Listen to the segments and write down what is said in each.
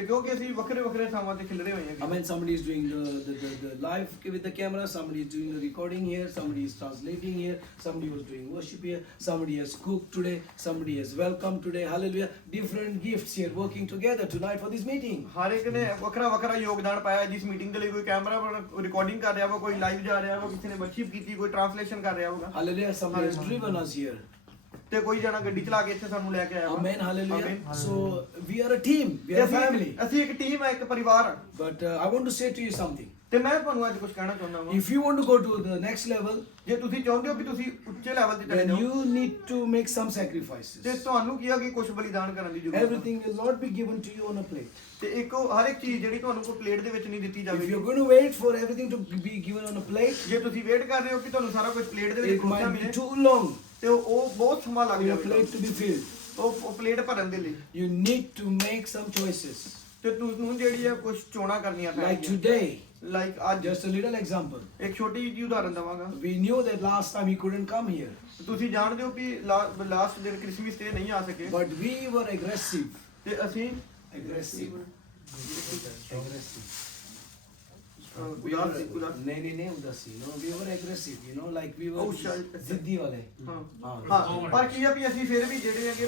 ਤੇ ਕਿਉਂਕਿ ਅਸੀਂ ਵੱਖਰੇ ਵੱਖਰੇ ਥਾਵਾਂ ਤੇ ਖਿਲਰੇ ਹੋਏ I ਹਾਂ mean, somebody is doing the live with the camera, somebody is doing the recording here, somebody is translating here, somebody was doing worship here, somebody has cooked today, somebody has welcomed today, hallelujah. Different gifts here working together tonight for this meeting. ਹਰ ਇੱਕ ਨੇ ਵੱਖਰਾ ਵੱਖਰਾ ਯੋਗਦਾਨ ਪਾਇਆ ਜਿਸ meeting ਦੇ ਲਈ ਕੋਈ ਕੈਮਰਾ ਰਿਕਾਰਡਿੰਗ ਕਰ ਰਿਹਾ ਵਾ ਕੋਈ ਲਾਈਵ ਜਾ ਰਿਹਾ ਵਾ ਕਿਸੇ ਨੇ ਵਰਸ਼ਿਪ ਕੀਤੀ ਕੋਈ ਟ੍ਰਾਂਸਲੇਸ਼ਨ ਕਰ ਰਿਹਾ ਹੋਗਾ Hallelujah, somebody has driven us here. ਤੇ ਕੋਈ ਜਣਾ ਗੱਡੀ ਚਲਾ ਕੇ ਇੱਥੇ ਸਾਨੂੰ ਲੈ ਕੇ ਆਇਆ ਵਾ Amen, hallelujah. Amen. So we are a team, we are a family. ਅਸੀਂ ਇੱਕ ਟੀਮ ਹੈ ਇੱਕ ਪਰਿਵਾਰ ਆ But I want to say to you something. ਤੇ ਮੈਂ ਤੁਹਾਨੂੰ ਅੱਜ ਕੁਝ ਕਹਿਣਾ ਚਾਹੁੰਦਾ ਹਾਂ If you want to go to the next level, ਜੇ ਤੁਸੀਂ ਚਾਹੁੰਦੇ ਹੋ ਕਿ ਤੁਸੀਂ ਉੱਚੇ ਲੈਵਲ ਤੇ ਚਲੇ then ਜਾਓ you need to make some sacrifices. ਤੇ ਤੁਹਾਨੂੰ ਕੀ ਆ ਕਿ ਕੁਝ ਬਲੀਦਾਨ ਕਰਨ ਦੀ ਜ਼ਰੂਰਤ ਹੈ Everything will not be given to you on a plate. ਤੇ ਹਰ ਇੱਕ ਚੀਜ਼ ਜਿਹੜੀ ਤੁਹਾਨੂੰ ਕੋਈ ਪਲੇਟ ਦੇ ਵਿੱਚ ਨਹੀਂ ਦਿੱਤੀ If ਜਾਵੇਗੀ you're going to wait for everything to be given on a plate, ਜੇ ਤੁਸੀਂ ਵੇਟ ਕਰ ਰਹੇ ਹੋ ਕਿ ਤੁਹਾਨੂੰ ਸਾਰਾ ਕੁਝ ਪਲੇਟ ਦੇ ਵਿੱਚ it ਪਰੋਸਿਆ might be ਮਿਲੇ too long ਤੇ ਉਹ ਬਹੁਤ ਸਮਾਂ ਲੱਗ for your ਜਾਵੇਗਾ plate to be filled. ਉਹ ਪਲੇਟ ਭਰਨ ਦੇ ਲਈ You need to make some choices. ਤੇ ਤੁਹਾਨੂੰ ਜਿਹੜੀ ਆ ਕੁਝ ਚੋਣਾਂ ਕਰਨੀਆਂ Like ਪੈਣਗੀਆਂ today, ਲਾਈਕ ਅੱਜ just a little example. ਇੱਕ ਛੋਟੀ ਜਿਹੀ ਉਦਾਹਰਨ ਦਵਾਂਗਾ We knew that last time he couldn't come here, ਤੁਸੀਂ ਜਾਣਦੇ ਹੋ ਕਿ ਲਾਸਟ ਦਿਨ ਕ੍ਰਿਸਮਸ ਤੇ ਨਹੀਂ ਆ ਸਕੇ but we were aggressive. ਤੇ ਅਸੀਂ Aggressive. ਉਦਾਸ ਸੀ, ਉਦਾਸ। नहीं, उदासी. No, we were aggressive. You know, like we were Oh, shit. जिद्दी वाले. ਹਾਂ हाँ. ਹਾਂ ਪਰ ਕੀ ਆ ਵੀ ਅਸੀਂ ਫਿਰ ਵੀ ਜਿਹੜੇ ਹੈਗੇ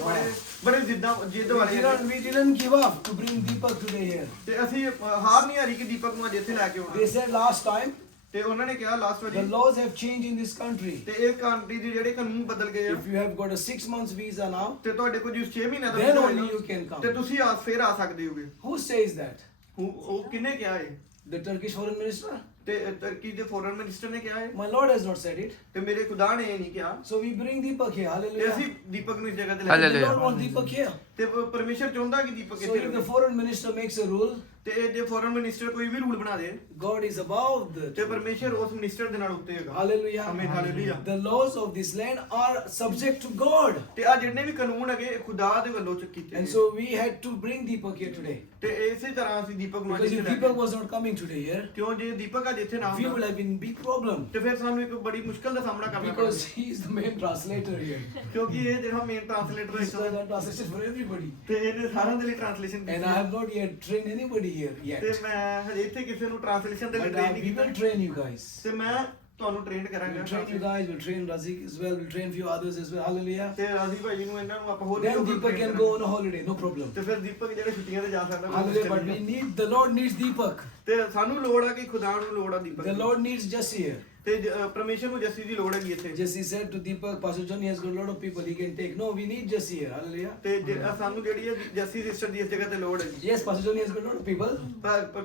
ਬੜੇ ਜਿੱਦ ਵਾਲੇ ਹੈਗੇ। We didn't give up to bring Deepak today here. ਤੇ ਅਸੀਂ ਹਾਰ ਨਹੀਂ ਹਾਰੀ ਕਿ ਦੀਪਕ ਨੂੰ ਅੱਜ ਇੱਥੇ ਲੈ ਕੇ They ਆਉਣਾ said last time ਤੇ ਉਹਨਾਂ ਨੇ ਕਿਹਾ ਲਾਸਟ the ਵਾਰੀ laws have changed in this country. ਤੇ ਇਹ ਕੰਟਰੀ ਦੇ ਜਿਹੜੇ ਕਾਨੂੰਨ ਬਦਲ ਗਏ ਆ If you have got a 6 months visa now, ਤੇ ਤੁਹਾਡੇ ਕੋਲ ਜਿਸ 6 ਮਹੀਨਿਆਂ ਦਾ then visa only ਹੋਏਗਾ, you can come. ਤੇ ਤੁਸੀਂ ਫਿਰ ਆ ਸਕਦੇ ਹੋਗੇ Who says that? ਉਹ ਕਿਹਨੇ ਕਿਹਾ ਹੈ The Turkish foreign minister? ਤੇ ਤੁਰਕੀ ਦੇ ਫੋਰਨ ਮਿਨਿਸਟਰ ਨੇ ਕਿਹਾ ਹੈ My Lord has not said it. ਤੇ ਮੇਰੇ ਖੁਦਾ ਨੇ ਇਹ ਨਹੀਂ ਕਿਹਾ So we bring Deepak here. ਤੇ Hallelujah. ਅਸੀਂ ਦੀਪਕ ਨੂੰ ਇਸ ਜਗ੍ਹਾ ਤੇ ਲੈ The K Lord wants Deepak here. ਤੇ ਪਰਮੇਸ਼ਰ ਚਾਹੁੰਦਾ ਕਿ ਦੀਪਕ So ਇੱਥੇ if the ਰਹੇ foreign minister makes a rule, ਤੇ ਇਹ ਜੇ ਫੋਰਨ ਮਿਨਿਸਟਰ ਕੋਈ ਵੀ ਰੂਲ ਬਣਾ ਦੇ God is above ਤੇ the. ਪਰਮੇਸ਼ਰ ਉਸ ਮਿਨਿਸਟਰ ਦੇ ਨਾਲ ਉੱਤੇ ਹੈਗਾ Hallelujah. ਆਮੀਨ hallelujah The laws of this land are subject to God. ਤੇ ਆ ਜਿੰਨੇ ਵੀ ਕਾਨੂੰਨ ਹੈਗੇ ਇਹ ਖੁਦਾ ਦੇ ਵੱਲੋਂ ਕੀਤੇ And ਗਏ। so we had to bring Deepak here today. ਤੇ ਇਸੇ ਤਰ੍ਹਾਂ ਅਸੀਂ ਦੀਪਕ ਨੂੰ ਅੱਜ Because ਇੱਥੇ if ਲੈ ਕੇ Deepak was not coming today here, ਕਿਉਂ ਜੇ ਦੀਪਕ ਅੱਜ ਇੱਥੇ ਨਾ we would ਹੁੰਦਾ have been big problem. ਤੇ ਫਿਰ ਸਾਨੂੰ ਇੱਕ ਬੜੀ ਮੁਸ਼ਕਲ ਦਾ ਸਾਹਮਣਾ ਕਰਨਾ Because ਪੈਂਦਾ he is the main translator here. ਕਿਉਂਕਿ ਇਹ ਜਿਹੜਾ ਮੇਨ ਟ੍ਰਾਂਸਲੇਟਰ He's ਹੈ the translation for everybody. ਤੇ ਇਹਨੇ ਸਾਰਿਆਂ ਦੇ ਲਈ ਟ੍ਰਾਂਸਲੇਸ਼ਨ And I ਕੀਤੀ have not yet trained anybody here ਤੇ yet. ਮੈਂ ਹਜੇ ਇੱਥੇ ਕਿਸੇ ਨੂੰ ਟ੍ਰਾਂਸਲੇਸ਼ਨ ਦੇ ਲਈ But ਟ੍ਰੇਨ ਨਹੀਂ we ਕੀਤਾ will train you guys. ਤੇ ਮੈਂ ਤੁਹਾਨੂੰ ਟ੍ਰੇਨ ਕਰਾਂਗਾ We'll train you guys, we'll train Razik as well, we'll train few others as well. Hallelujah. ਤੇ ਰਾਜੀ ਭਾਈ ਨੂੰ ਇਹਨਾਂ ਨੂੰ ਆਪਾਂ ਹੋਰ Then we Deepak can go on a holiday, no problem. ਤੇ ਫਿਰ ਦੀਪਕ ਜਿਹੜੇ ਛੁੱਟੀਆਂ ਤੇ ਜਾ ਸਕਦਾ Hallelujah. But we need, the Lord needs Deepak. ਤੇ ਸਾਨੂੰ ਲੋੜ ਆ ਕਿ ਖੁਦਾ ਨੂੰ ਲੋੜ ਆ ਦੀਪਕ The the. Lord needs Jesse here. ਤੇ ਪਰਮੇਸ਼ਰ ਨੂੰ ਜੱਸੀ ਦੀ ਲੋੜ ਹੈਗੀ ਇੱਥੇ Jesse said to Deepak, Pastor Johnny has got a lot of people he can take. No, we need Jesse here. Hallelujah. ਤੇ ਸਾਨੂੰ ਜਿਹੜੀ ਹੈ ਜੱਸੀ ਸਿਸਟਰ ਦੀ ਇਸ ਜਗ੍ਹਾ ਤੇ ਲੋੜ ਹੈਗੀ Yes, Pastor Johnny has got a lot of people.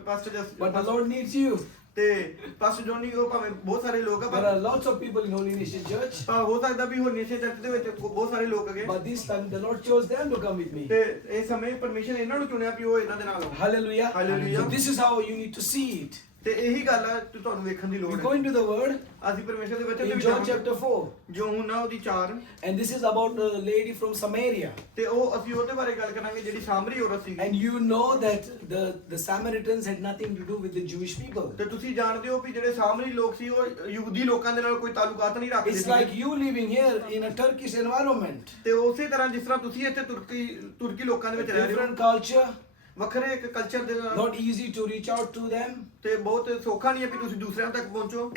Pastor Jass But the Lord needs you. ਤੇ ਪਾਸਟਰ ਜੋਨੀ ਉਹ ਭਾਵੇਂ ਬਹੁਤ ਸਾਰੇ ਲੋਕ ਆ There ਪਰ are lots of people in Holy Nation Church. ਹੋ ਸਕਦਾ ਵੀ ਹੋਰ ਨਿਸ਼ਚੈ ਚਰਚ ਦੇ ਵਿੱਚ ਬਹੁਤ ਸਾਰੇ ਲੋਕ ਹੈਗੇ But this time the Lord chose them to come with me. ਤੇ ਇਸ ਸਮੇਂ ਪਰਮੇਸ਼ਰ ਇਹਨਾਂ ਨੂੰ ਚੁਣਿਆ ਵੀ ਉਹ ਇਹਨਾਂ ਦੇ ਨਾਲ ਹੋਣ। Hallelujah. Hallelujah. So this is how you need to see it. ਤੇ ਇਹੀ ਗੱਲ ਆ ਕਿ ਤੁਹਾਨੂੰ ਵੇਖਣ ਦੀ ਲੋੜ We ਹੈ go into the word ਅਸੀਂ ਪਰਮੇਸ਼ਰ ਦੇ ਵਚਨ ਦੇ in ਵਿੱਚ John ਆਵਾਂਗੇ। chapter 4. ਜੋ ਹੁਣ ਨਾ ਉਹਦੀ 4 And this is about a lady from Samaria. ਤੇ ਉਹ ਅਸੀਂ ਉਹਦੇ ਬਾਰੇ ਗੱਲ ਕਰਾਂਗੇ ਜਿਹੜੀ ਸਾਮਰੀ ਔਰਤ ਸੀ And you know that the Samaritans had nothing to do with the Jewish people. ਤੇ ਤੁਸੀਂ ਜਾਣਦੇ ਹੋ ਵੀ ਜਿਹੜੇ ਸਾਮਰੀ ਲੋਕ ਸੀ ਉਹ ਯਹੂਦੀ ਲੋਕਾਂ ਦੇ ਨਾਲ ਕੋਈ ਤਾਲੁਕਾਤ ਨਹੀਂ ਰੱਖਦੇ It's like you living here in a Turkish environment. ਤੇ ਉਸੇ ਤਰ੍ਹਾਂ ਜਿਸ ਤਰ੍ਹਾਂ ਤੁਸੀਂ ਇੱਥੇ ਤੁਰਕੀ ਲੋਕਾਂ ਦੇ ਵਿੱਚ ਰਹਿ ਰਹੇ Different ਹੋ culture, ਵੱਖਰੇ ਇੱਕ ਕਲਚਰ ਦੇ ਨਾਲ not easy to reach out to them. ਤੇ ਬਹੁਤ ਸੌਖਾ ਨਹੀਂ ਹੈ ਵੀ ਤੁਸੀਂ ਦੂਸਰਿਆਂ ਤੱਕ ਪਹੁੰਚੋ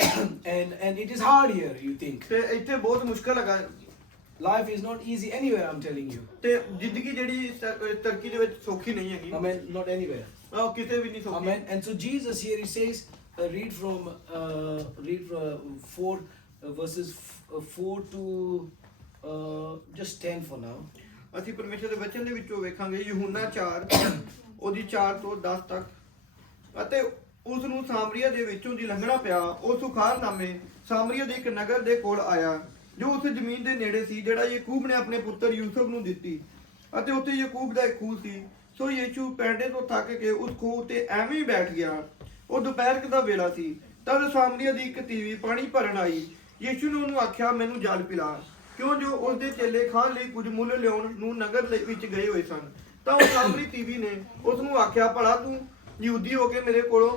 And it is hard here, you think. ਤੇ ਇੱਥੇ ਬਹੁਤ ਮੁਸ਼ਕਲ ਹੈਗਾ Life is not easy anywhere, I'm telling you. ਤੇ ਜ਼ਿੰਦਗੀ ਜਿਹੜੀ ਤੁਰਕੀ ਦੇ ਵਿੱਚ ਸੌਖੀ ਨਹੀਂ ਹੈਗੀ Amen. Not anywhere. ਉਹ ਕਿਤੇ ਵੀ ਨਹੀਂ ਸੌਖੀ Amen. And so Jesus here he says, read from 4 verses 4 to just 10 for now. ਅਸੀਂ ਪਰਮੇਸ਼ਰ ਦੇ ਵਚਨ ਦੇ ਵਿੱਚੋਂ ਵੇਖਾਂਗੇ ਯਹੂਨਾ 4 ਉਹਦੀ 4 ਤੋਂ 10 ਤੱਕ ਅਤੇ ਉਸ ਨੂੰ ਸਾਮਰੀਆ ਦੇ ਵਿੱਚੋਂ ਦੀ ਲੰਘਣਾ ਪਿਆ ਉਹ ਸੁਖਾਰ ਨਾਮੇ ਸਾਮਰੀਆ ਦੇ ਇੱਕ ਨਗਰ ਦੇ ਕੋਲ ਆਇਆ ਜੋ ਉਸ ਜ਼ਮੀਨ ਦੇ ਨੇੜੇ ਸੀ ਜਿਹੜਾ ਯਾਕੂਬ ਨੇ ਆਪਣੇ ਪੁੱਤਰ ਯੂਸਫ ਨੂੰ ਦਿੱਤੀ ਅਤੇ ਉੱਥੇ ਯਾਕੂਬ ਦਾ ਇੱਕ ਖੂਹ ਸੀ ਸੋ ਯੀਸ਼ੂ ਪੈਂਡੇ ਤੋਂ ਥੱਕ ਕੇ ਉਸ ਖੂਹ ਤੇ ਐਵੇਂ ਹੀ ਬੈਠ ਗਿਆ ਉਹ ਦੁਪਹਿਰ ਦਾ ਵੇਲਾ ਸੀ ਤਦ ਸਾਮਰੀਆ ਦੀ ਇੱਕ ਤੀਵੀ ਪਾਣੀ ਭਰਨ ਆਈ ਯੀਸ਼ੂ ਨੇ ਉਹਨੂੰ ਆਖਿਆ ਮੈਨੂੰ ਜਲ ਪਿਲਾ ਕਿਉਂ ਜੋ ਉਸ ਦੇ ਚੇਲੇ ਖਾਣ ਲਈ ਕੁਝ ਮੁੱਲ ਲਿਆਉਣ ਨੂੰ ਨਗਰ ਵਿੱਚ ਗਏ ਹੋਏ ਸਨ ਤਾਂ ਉਹ ਸਾਮਰੀ ਤੀਵੀ ਨੇ ਉਸ ਨੂੰ ਆਖਿਆ ਭਲਾ ਤੂੰ ਯਹੂਦੀ ਹੋ ਕੇ ਮੇਰੇ ਕੋਲੋਂ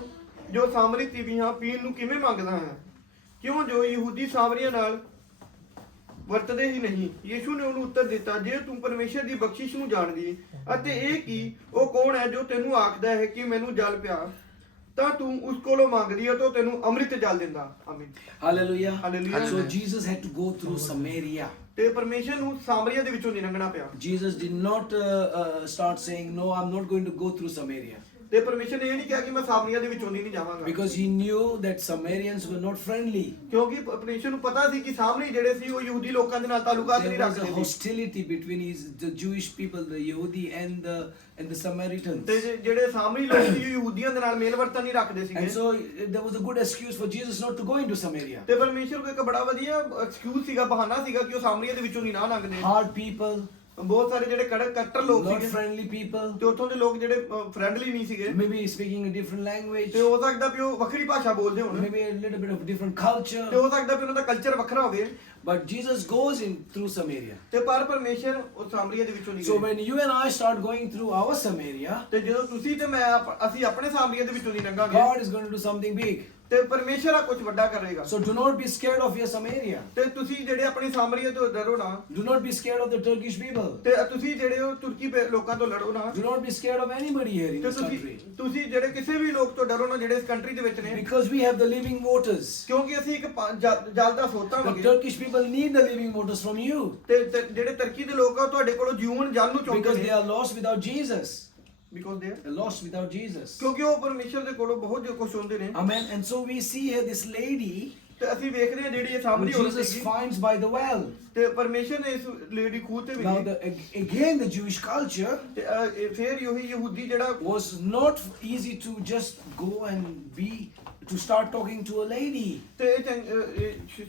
ਜੋ ਸਾਮਰੀ ਤੀਵੀ ਹਾਂ ਪੀਣ ਨੂੰ ਕਿਵੇਂ ਮੰਗਦਾ ਹੈ ਕਿਉਂ ਜੋ ਯਹੂਦੀ ਸਾਮਰੀਆਂ ਨਾਲ ਵਰਤਦੇ ਹੀ ਨਹੀਂ। ਯੀਸ਼ੂ ਨੇ ਉਹਨੂੰ ਉੱਤਰ ਦਿੱਤਾ, ਜੇ ਤੂੰ ਪਰਮੇਸ਼ਰ ਦੀ ਬਖਸ਼ਿਸ਼ ਨੂੰ ਜਾਣਦੀ ਅਤੇ ਇਹ ਕੀ ਉਹ ਕੌਣ ਹੈ ਜੋ ਤੈਨੂੰ ਆਖਦਾ ਹੈ ਕਿ ਮੈਨੂੰ ਜਲ ਪਿਆ, ਤਾਂ ਤੂੰ ਉਸ ਕੋਲੋਂ ਮੰਗਦੀ ਹੈ ਤਾਂ ਉਹ ਤੈਨੂੰ ਅੰਮ੍ਰਿਤ ਜਲ ਦਿੰਦਾ। ਆਮੀਨ। Hallelujah. Hallelujah. So Jesus had to go through Samaria. ਤੇ ਪਰਮੇਸ਼ਰ ਨੂੰ ਸਾਮਰੀਆ ਦੇ ਵਿੱਚੋਂ ਦੀ ਲੰਘਣਾ ਪਿਆ। Jesus did not start saying, no, I'm not going to go through Samaria. ਤੇ ਪਰਮੇਸ਼ਰ ਨੇ ਇਹ ਨਹੀਂ ਕਿਹਾ ਕਿ ਮੈਂ ਸਾਮਰੀਆ ਦੇ ਵਿੱਚੋਂ ਦੀ ਨਹੀਂ ਜਾਵਾਂਗਾ, Because he knew that Samaritans were not friendly. ਕਿਉਂਕਿ ਪਰਮੇਸ਼ਰ ਨੂੰ ਪਤਾ ਸੀ ਕਿ ਸਾਮਰੀ ਜਿਹੜੇ ਸੀ ਉਹ ਯਹੂਦੀ ਲੋਕਾਂ ਦੇ ਨਾਲ ਤਾਲੁਕਾਤ ਨਹੀਂ There was a ਰੱਖਦੇ ਸੀ। hostility between the Jewish people, the Yehudi and the Samaritans. ਤੇ ਜਿਹੜੇ ਸਾਮਰੀ ਲੋਕ ਸੀ ਉਹ ਯਹੂਦੀਆਂ ਦੇ ਨਾਲ ਮੇਲ ਵਰਤਨ ਨਹੀਂ ਰੱਖਦੇ ਸੀਗੇ। And so there was a good excuse for Jesus not to go into Samaria. ਤੇ ਪਰਮੇਸ਼ਰ ਕੋਲ ਇੱਕ ਬੜਾ ਵਧੀਆ ਐਕਸਕਿਊਜ਼ ਸੀਗਾ, ਬਹਾਨਾ ਸੀਗਾ ਕਿ ਉਹ ਸਾਮਰੀਆ ਦੇ ਵਿੱਚੋਂ ਦੀ ਨਾ ਲੰਘਦੇ। Hard people, ਬਹੁਤ ਸਾਰੇ ਜਿਹੜੇ ਕੜਕ ਕੱਟਰ ਲੋਕ not ਸੀਗੇ friendly people, ਤੇ ਉੱਥੋਂ ਦੇ ਲੋਕ ਜਿਹੜੇ ਫ੍ਰੈਂਡਲੀ ਨਹੀਂ ਸੀਗੇ, maybe speaking a different language, ਤੇ ਹੋ ਸਕਦਾ ਵੀ ਉਹ ਵੱਖਰੀ ਭਾਸ਼ਾ ਬੋਲਦੇ ਹੋਣ, maybe a little bit of different ਤੇ culture. ਹੋ ਸਕਦਾ ਵੀ ਉਹਨਾਂ ਦਾ ਕਲਚਰ ਵੱਖਰਾ ਹੋਵੇ। But Jesus goes in through Samaria. ਤੇ ਪਰ ਪਰਮੇਸ਼ਰ ਉਹ ਸਾਮਰੀਆ ਦੇ ਵਿੱਚੋਂ ਨਹੀਂ So ਗਏ। when you and I start going through our Samaria, ਤੇ ਜਦੋਂ ਤੁਸੀਂ ਤੇ ਮੈਂ ਅਸੀਂ ਆਪਣੇ ਸਾਮਰੀਆ ਦੇ ਵਿੱਚੋਂ ਦੀ ਲੰਘਾਂਗੇ God is going to do something big. ਤੇ ਪਰਮੇਸ਼ਰ ਆ ਕੁਝ ਵੱਡਾ ਕਰੇਗਾ। So do not be scared of your Samaria. ਤੇ ਤੁਸੀਂ ਜਿਹੜੇ ਆਪਣੀ ਸਾਮਰੀਆ ਤੋਂ ਡਰੋ ਨਾ, Do not be scared of the Turkish people. ਤੇ ਤੁਸੀਂ ਜਿਹੜੇ ਉਹ ਤੁਰਕੀ ਲੋਕਾਂ ਤੋਂ ਲੜੋ ਨਾ, Do not be scared of anybody here in ਤੇ this country. ਤੁਸੀਂ ਜਿਹੜੇ ਕਿਸੇ ਵੀ ਲੋਕ ਤੋਂ ਡਰੋ ਨਾ ਜਿਹੜੇ ਇਸ ਕੰਟਰੀ ਦੇ ਵਿੱਚ ਨੇ, Because we have the living waters. ਕਿਉਂਕਿ ਅਸੀਂ ਇੱਕ ਜਲ ਦਾ ਸੋਤਾ The ਹੋਗੇ। Turkish people need the living waters from you. ਤੇ ਜਿਹੜੇ ਤੁਰਕੀ ਦੇ ਲੋਕ ਆ ਉਹ ਤੁਹਾਡੇ ਕੋਲੋਂ ਜੀਵਨ ਜਲ ਨੂੰ ਚਾਹੁੰਦੇ Because they ਨੇ। are lost without Jesus. Because they are- They're lost without Jesus. ਕਿਉਂਕਿ ਉਹ ਪਰਮੇਸ਼ਰ ਦੇ ਕੋਲੋਂ ਬਹੁਤ ਜੋ ਕੁਝ ਹੁੰਦੇ ਨੇ। Amen. And so we see here this lady ਤੇ ਅਸੀਂ ਵੇਖਦੇ ਹਾਂ ਜਿਹੜੀ ਇਹ who ਸਾਹਮਣੇ ਹੋ Jesus ਰਹੀ finds by the well. ਤੇ ਪਰਮੇਸ਼ਰ ਨੇ ਇਸ ਲੇਡੀ ਖੂਹ ਤੇ Now, we again, the Jewish culture ਤੇ ਫਿਰ ਉਹੀ ਯਹੂਦੀ ਜਿਹੜਾ was not easy to just go and to start talking to a lady. ਤੇ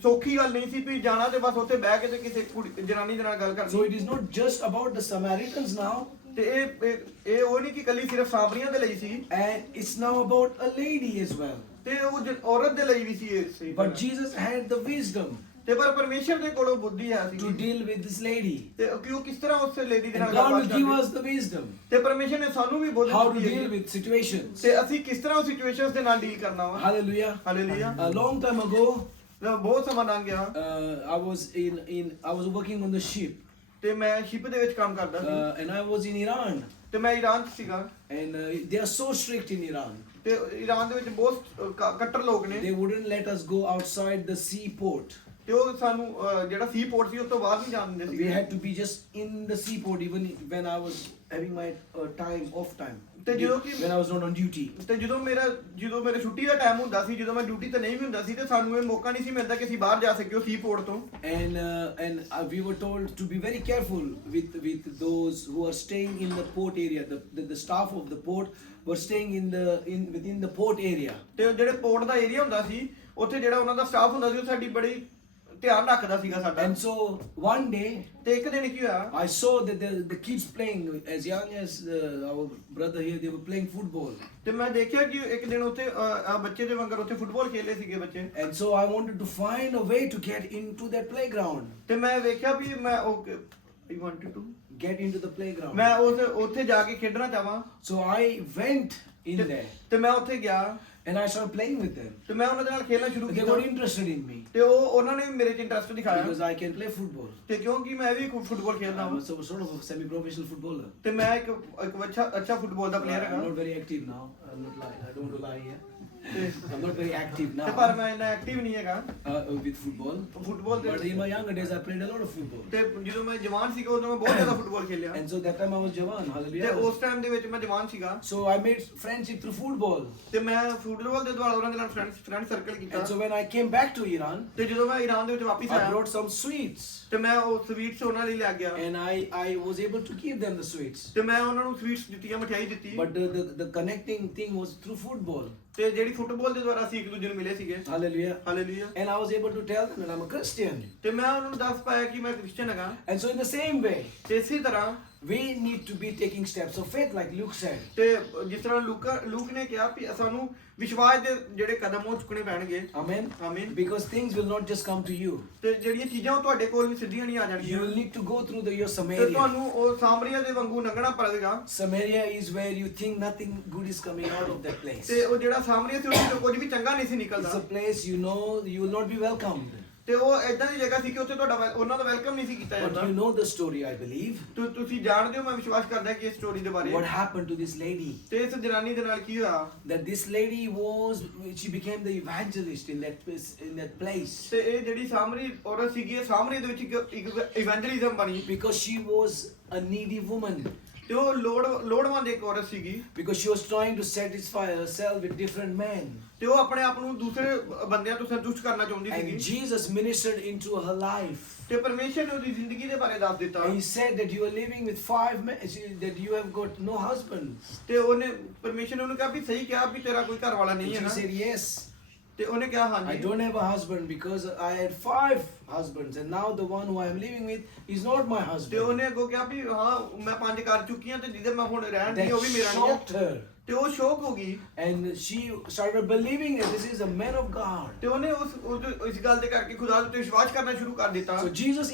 ਸੌਖੀ ਗੱਲ ਨਹੀਂ ਸੀ ਵੀ ਜਾਣਾ ਤੇ ਬਸ ਉੱਥੇ ਬਹਿ ਕੇ ਤੇ ਕਿਸੇ ਜਨਾਨੀ ਦੇ ਨਾਲ ਗੱਲ So ਕਰਨੀ। it is not just about the Samaritans now, ਤੇ ਇਹ ਉਹ ਨਹੀਂ ਕਿ ਕੱਲੀ ਸਿਰਫ ਸਾਮਰੀਆਂ ਦੇ ਲਈ ਸੀ, and it's now about a lady as well. ਤੇ ਉਹ ਔਰਤ ਦੇ ਲਈ ਵੀ ਸੀ ਇਹ ਸੀ। But Jesus had the wisdom ਤੇ ਪਰ ਪਰਮੇਸ਼ਰ ਦੇ ਕੋਲੋਂ ਬੁੱਧੀ ਆ ਸੀ to deal with this lady. ਤੇ ਕਿ ਉਹ ਕਿਸ ਤਰ੍ਹਾਂ ਉਸ ਲੇਡੀ ਦੇ And ਨਾਲ God will ਗੱਲਬਾਤ give ਕਰਦੇ। us the wisdom ਤੇ ਪਰਮੇਸ਼ਰ ਨੇ ਸਾਨੂੰ ਵੀ ਬੁੱਧੀ how to ਦਿੱਤੀ deal ਹੈ with situations. ਤੇ ਅਸੀਂ ਕਿਸ ਤਰ੍ਹਾਂ ਉਹ ਸਿਚੁਏਸ਼ਨਸ ਦੇ ਨਾਲ ਡੀਲ ਕਰਨਾ ਵਾ। Hallelujah. Hallelujah. A long time ago, ਬਹੁਤ ਸਮਾਂ ਲੰਘ ਗਿਆ I was working on the ship, ਤੇ ਮੈਂ ਸ਼ਿਪ ਦੇ ਵਿੱਚ ਕੰਮ ਕਰਦਾ ਸੀ and I was in Iran, ਤੇ ਮੈਂ ਈਰਾਨ 'ਚ ਸੀਗਾ and they are so strict in Iran. ਤੇ ਈਰਾਨ ਦੇ ਵਿੱਚ ਬਹੁਤ ਕੱਟਰ ਲੋਕ ਨੇ They wouldn't let us go outside the seaport. ਤੇ ਉਹ ਸਾਨੂੰ ਜਿਹੜਾ ਸੀ ਪੋਰਟ ਸੀ ਉਸ ਤੋਂ ਬਾਹਰ ਨਹੀਂ ਜਾਣ ਦਿੰਦੇ We ਸੀਗੇ had to be just in the seaport even when I was having my off time, ਤੇ ਜਦੋਂ ਕਿ when I was not on duty. ਤੇ ਜਦੋਂ ਮੇਰੇ ਛੁੱਟੀ ਦਾ ਟਾਈਮ ਹੁੰਦਾ ਸੀ, ਜਦੋਂ ਮੈਂ ਡਿਊਟੀ ਤੇ ਨਹੀਂ ਵੀ ਹੁੰਦਾ ਸੀ, ਤੇ ਸਾਨੂੰ ਇਹ ਮੌਕਾ ਨਹੀਂ ਸੀ ਮਿਲਦਾ ਕਿ ਅਸੀਂ ਬਾਹਰ ਜਾ ਸਕੀਏ ਸੀ ਪੋਰਟ ਤੋਂ। And we were told to be very careful with those who are staying in the port area. The staff of the port were staying within the port area. ਤੇ ਜਿਹੜੇ ਪੋਰਟ ਦਾ ਏਰੀਆ ਹੁੰਦਾ ਸੀ ਉੱਥੇ ਜਿਹੜਾ ਉਹਨਾਂ ਦਾ staff ਹੁੰਦਾ ਸੀ ਉਹ ਸਾਡੀ ਬੜੀ ਧਿਆਨ ਰੱਖਦਾ ਸੀਗਾ ਸਾਡਾ। And so one day ਤੇ ਇੱਕ ਦਿਨ ਕੀ ਹੋਇਆ, I saw that the kids playing as young as our brother here, they were playing football. ਤੇ ਮੈਂ ਦੇਖਿਆ ਕਿ ਇੱਕ ਦਿਨ ਉੱਥੇ ਬੱਚੇ ਦੇ ਵਾਂਗਰ ਉੱਥੇ ਫੁੱਟਬਾਲ ਖੇਲੇ ਸੀਗੇ ਬੱਚੇ। And so I wanted to find a way to get into that playground. ਤੇ ਮੈਂ ਵੇਖਿਆ ਵੀ ਮੈਂ I wanted to Get into the playground. ਮੈਂ ਉੱਥੇ ਜਾ ਕੇ ਖੇਡਣਾ ਚਾਹਾਂ। So I went in there ਤੇ ਮੈਂ ਉੱਥੇ ਗਿਆ and I started playing with them. ਤੇ ਮੈਂ ਉਹਨਾਂ ਦੇ ਨਾਲ ਖੇਲਣਾ ਸ਼ੁਰੂ They ਕੀਤਾ were interested in me ਤੇ ਉਹਨਾਂ ਨੇ ਵੀ ਮੇਰੇ 'ਚ ਇੰਟਰਸਟ ਦਿਖਾਇਆ because I can play football. ਤੇ ਕਿਉਂਕਿ ਮੈਂ ਵੀ ਫੁੱਟਬਾਲ ਖੇਡਦਾ I'm ਹਾਂ sort of a semi-professional footballer. ਤੇ ਮੈਂ ਇੱਕ ਅੱਛਾ ਫੁੱਟਬਾਲ ਦਾ ਪਲੇਅਰ I'm ਹੈਗਾ not very active now. I'm not lying. I don't want to lie here. ਤੇ I'm not very active ਤੇ ਪਰ now ਮੈਂ ਇੰਨਾ ਐਕਟਿਵ ਨਹੀਂ ਹੈਗਾ with football. ਫੁੱਟਬਾਲ But ਦੇ। in my younger days, I played a lot of football. ਤੇ ਜਦੋਂ ਮੈਂ ਜਵਾਨ ਸੀਗਾ ਉਦੋਂ ਮੈਂ ਬਹੁਤ ਜ਼ਿਆਦਾ football ਖੇਲਿਆ And so that time I was Jawan. ਤੇ Hallelujah. ਉਸ ਟਾਈਮ ਦੇ ਵਿੱਚ ਮੈਂ ਜਵਾਨ ਸੀਗਾ So I made friendship through football. ਤੇ ਮੈਂ ਫੁੱਟਬਾਲ ਦੇ ਦੁਆਰਾ ਉਹਨਾਂ ਦੇ ਨਾਲ ਫਰੈਂਡ ਸਰਕਲ ਕੀਤਾ। And so when I came back to Iran, ਤੇ ਜਦੋਂ ਮੈਂ ਈਰਾਨ ਦੇ ਵਿੱਚ ਵਾਪਸ I ਆਇਆ brought some sweets. ਤੇ ਮੈਂ ਉਹ ਸਵੀਟਸ ਉਹਨਾਂ ਲਈ ਲੈ ਗਿਆ And I was able to give them the sweets. ਤੇ ਮੈਂ ਉਹਨਾਂ ਨੂੰ ਸਵੀਟਸ ਦਿੱਤੀਆਂ, ਮਠਿਆਈ ਦਿੱਤੀ। But the connecting thing was through football. ਤੇ ਜਿਹੜੀ ਫੁੱਟਬਾਲ ਦੇ ਦੁਆਰਾ ਅਸੀਂ ਇੱਕ ਦੂਜੇ ਨੂੰ ਮਿਲੇ ਸੀਗੇ। Hallelujah. Hallelujah. And I was able to tell them that I'm a Christian. ਤੇ ਮੈਂ ਉਹਨਾਂ ਨੂੰ ਦੱਸ ਪਾਇਆ ਕਿ ਮੈਂ ਕ੍ਰਿਸਚੀਅਨ ਹੈਗਾ। And so in the same way, ਤੇ ਇਸੇ ਤਰ੍ਹਾਂ we need to be taking steps of faith like Luke said. ਤੇ ਜਿਸ ਤਰ੍ਹਾਂ ਲੂਕ ਨੇ ਕਿਹਾ ਵੀ ਸਾਨੂੰ ਵਿਸ਼ਵਾਸ ਦੇ ਜਿਹੜੇ ਕਦਮ ਉਹ ਚੁੱਕਣੇ ਪੈਣਗੇ। Amen. ਆਮੀਨ। Because things will not just come to you. ਤੇ ਜਿਹੜੀਆਂ ਚੀਜ਼ਾਂ ਉਹ ਤੁਹਾਡੇ ਕੋਲ ਵੀ ਸਿੱਧੀਆਂ ਨਹੀਂ ਆ You ਜਾਣਗੀਆਂ will need to go through your ਤੇ Samaria. ਤੁਹਾਨੂੰ ਉਹ ਸਾਮਰੀਆ ਦੇ ਵਾਂਗੂ ਲੰਘਣਾ ਪਵੇਗਾ। Samaria is where you think nothing good is coming out of that place. ਤੇ ਉਹ ਜਿਹੜਾ ਸਾਮਰੀਆ ਸੀ ਉਹਦੇ ਕੁਝ ਵੀ ਚੰਗਾ ਨਹੀਂ ਸੀ It's ਨਿਕਲਦਾ। a place you know you will not be welcomed. ਤੇ ਉਹ ਇਦਾਂ ਦੀ ਜਗ੍ਹਾ ਸੀ ਕਿ ਉੱਥੇ ਤੁਹਾਡਾ ਉਹਨਾਂ ਦਾ ਵੈਲਕਮ ਨਹੀਂ ਸੀ ਕੀਤਾ But ਜਾਂਦਾ। you know the story, I believe. ਤੁਸੀਂ ਜਾਣਦੇ ਹੋ, ਮੈਂ ਵਿਸ਼ਵਾਸ ਕਰਦਾ ਕਿ ਇਸ ਸਟੋਰੀ ਦੇ ਬਾਰੇ। What happened to this lady? ਤੇ ਇਸ ਜਨਾਨੀ ਦੇ ਨਾਲ ਕੀ ਹੋਇਆ? That this lady she became the evangelist in that place. ਤੇ ਇਹ ਜਿਹੜੀ ਸਾਮਰੀ ਔਰਤ ਸੀਗੀ, ਇਹ ਸਾਮਰੀ ਦੇ ਵਿੱਚ ਇੱਕ ਇਵੈਂਜਲਿਜ਼ਮ ਬਣੀ Because she was a needy woman. ਤੇ ਉਹ ਲੋੜਵੰਦ ਇੱਕ ਔਰਤ ਸੀਗੀ। Because she was trying to satisfy herself with different men. ਤੇ ਉਹ ਆਪਣੇ ਆਪ ਨੂੰ ਦੂਸਰੇ ਬੰਦਿਆਂ ਤੋਂ ਸੰਤੁਸ਼ਟ ਕਰਨਾ ਚਾਹੁੰਦੀ And ਸੀਗੀ। Jesus ministered into her life. ਤੇ ਪਰਮੇਸ਼ਰ ਨੇ ਉਹਦੀ ਜ਼ਿੰਦਗੀ ਦੇ ਬਾਰੇ ਦੱਸ ਦਿੱਤਾ। And he said that you are living with 5 men, that you have got no husband. ਤੇ ਉਹਨੇ ਪਰਮੇਸ਼ਰ ਨੇ ਉਹਨੂੰ ਕਿਹਾ ਵੀ ਸਹੀ ਕਿਹਾ ਵੀ ਤੇਰਾ ਕੋਈ ਘਰ ਵਾਲਾ ਨਹੀਂ ਹੈ And ਨਾ। she said yes. ਤੇ ਉਹਨੇ ਕਿਹਾ I ਹਾਂਜੀ। don't have a husband because I had 5 husbands and now the one who I am living with is not my ਤੇ husband. ਉਹਨੇ ਅੱਗੋਂ ਕਿਹਾ ਵੀ ਹਾਂ ਮੈਂ 5 ਕਰ ਚੁੱਕੀ ਹਾਂ ਤੇ ਜਿਹਦੇ ਮੈਂ ਹੁਣ ਰਹਿਣ ਦੀ That ਉਹ ਵੀ ਮੇਰਾ ਨਹੀਂ shocked ਹੈ। her. ਤੇ ਉਹ ਸ਼ੌਕ ਹੋ ਗਈ And she started believing that this is a man of God. ਤੇ ਉਹਨੇ ਇਸ ਗੱਲ ਦੇ ਕਰਕੇ ਖੁਦਾ ਦੇ ਉੱਤੇ ਵਿਸ਼ਵਾਸ ਕਰਨਾ ਸ਼ੁਰੂ ਕਰ ਦਿੱਤਾ। So Jesus